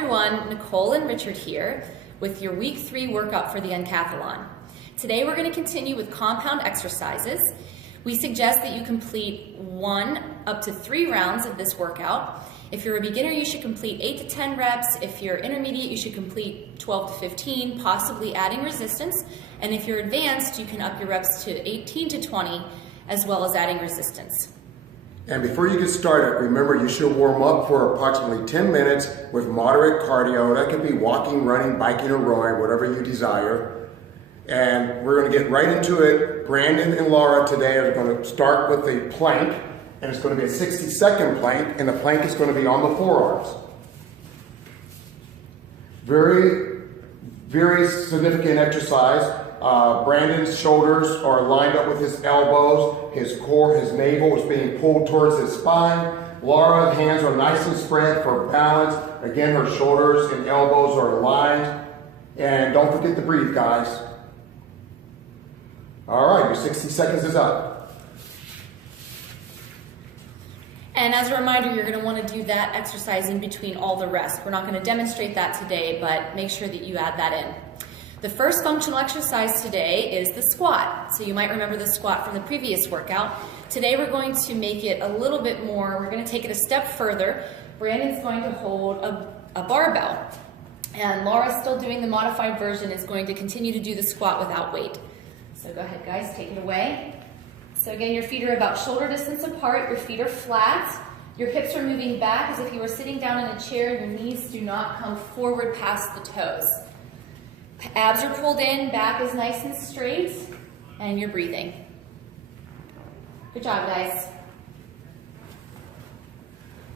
everyone, Nicole and Richard here with your week 3 workout for the UNcathlon. Today we're going to continue with compound exercises. We suggest that you complete 1 up to 3 rounds of this workout. If you're a beginner, you should complete 8 to 10 reps. If you're intermediate, you should complete 12 to 15, possibly adding resistance. And if you're advanced, you can up your reps to 18 to 20, as well as adding resistance. And before you get started, remember you should warm up for approximately 10 minutes with moderate cardio. That could be walking, running, biking, or rowing, whatever you desire. And we're going to get right into it. Brandon and Laura today are going to start with a plank, and it's going to be a 60-second plank, and the plank is going to be on the forearms. Very, very significant exercise. Brandon's shoulders are lined up with his elbows, his core, his navel is being pulled towards his spine. Laura's hands are nice and spread for balance. Again, her shoulders and elbows are aligned. And don't forget to breathe, guys. All right, your 60 seconds is up. And as a reminder, you're going to want to do that exercise in between all the rest. We're not going to demonstrate that today, but make sure that you add that in. The first functional exercise today is the squat. So you might remember the squat from the previous workout. Today we're going to make it a little bit more, we're going to take it a step further. Brandon's going to hold a barbell. And Laura, still doing the modified version, is going to continue to do the squat without weight. So go ahead, guys, take it away. So again, your feet are about shoulder distance apart, your feet are flat, your hips are moving back as if you were sitting down in a chair, your knees do not come forward past the toes. Abs are pulled in, back is nice and straight, and you're breathing. Good job, guys.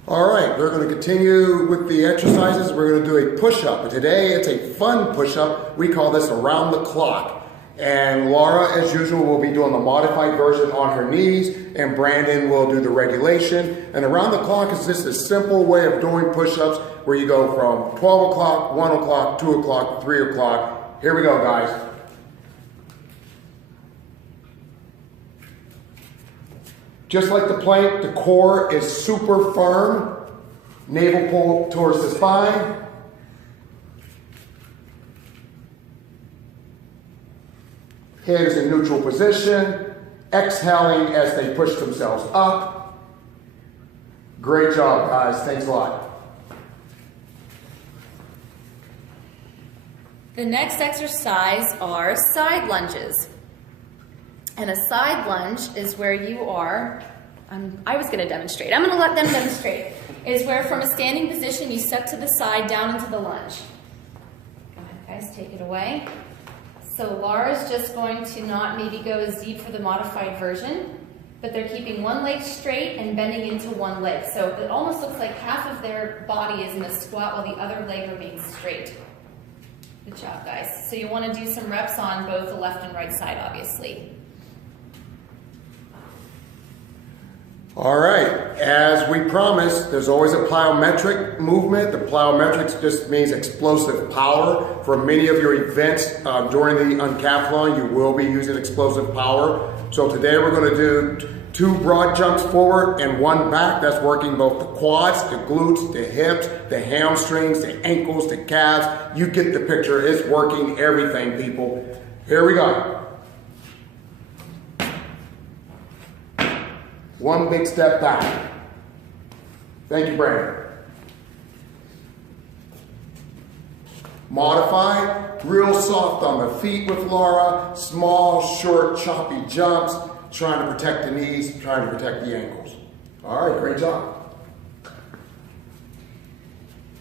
All right, we're going to continue with the exercises. We're going to do a push-up. But today, it's a fun push-up. We call this around the clock. And Laura, as usual, will be doing the modified version on her knees, and Brandon will do the regulation. And around the clock is just a simple way of doing push-ups where you go from 12 o'clock, 1 o'clock, 2 o'clock, 3 o'clock. Here we go, guys. Just like the plank, the core is super firm. Navel pull towards the spine. Head is in neutral position. Exhaling as they push themselves up. Great job, guys. Thanks a lot. The next exercise are side lunges. And a side lunge is where you are, I was going to demonstrate, I'm going to let them demonstrate, is where from a standing position you step to the side down into the lunge. Go ahead, guys, take it away. So Laura's just going to not maybe go as deep for the modified version, but they're keeping one leg straight and bending into one leg. So it almost looks like half of their body is in a squat while the other leg are being straight. Good job, guys. So you want to do some reps on both the left and right side, obviously. All right, as we promised, there's always a plyometric movement. The plyometrics just means explosive power. For many of your events during the UNcathlon, you will be using explosive power. So today we're going to do 2 broad jumps forward and 1 back. That's working both the quads, the glutes, the hips, the hamstrings, the ankles, the calves. You get the picture. It's working everything, people. Here we go. 1 big step back. Thank you, Brandon. Modified, real soft on the feet with Laura. Small, short, choppy jumps. Trying to protect the knees, trying to protect the ankles. All right, great job.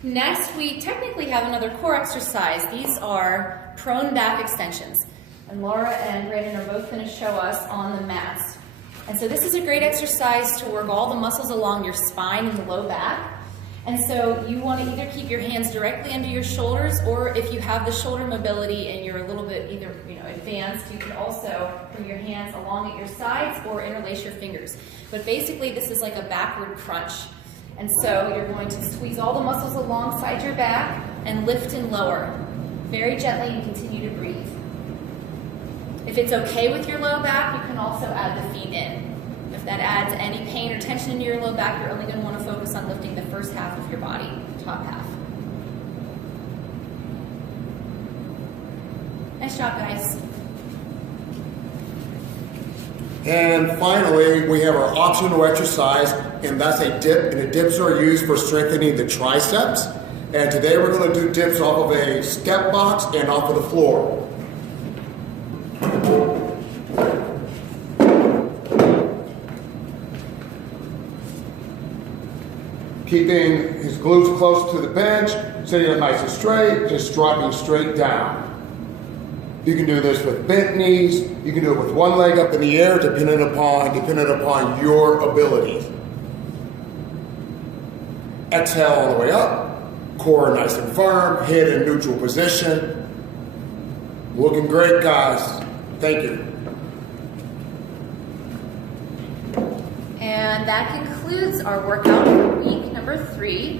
Next, we technically have another core exercise. These are prone back extensions. And Laura and Brandon are both going to show us on the mats. And so this is a great exercise to work all the muscles along your spine and the low back. And so you want to either keep your hands directly under your shoulders, or if you have the shoulder mobility and you're a little bit either advanced, you can also bring your hands along at your sides or interlace your fingers. But basically this is like a backward crunch. And so you're going to squeeze all the muscles alongside your back and lift and lower very gently and continue to breathe. If it's okay with your low back, you can also add the feet in. If that adds any pain or tension into your low back, you're only going to want to focus on lifting the first half of your body, top half. Nice job, guys. And finally, we have our optional exercise, and that's a dip. And the dips are used for strengthening the triceps. And today we're going to do dips off of a step box and off of the floor. Keeping his glutes close to the bench, sitting up nice and straight, just dropping straight down. You can do this with bent knees. You can do it with one leg up in the air, depending upon your abilities. Exhale all the way up. Core nice and firm. Head in neutral position. Looking great, guys. Thank you. And that concludes our workout for week number 3.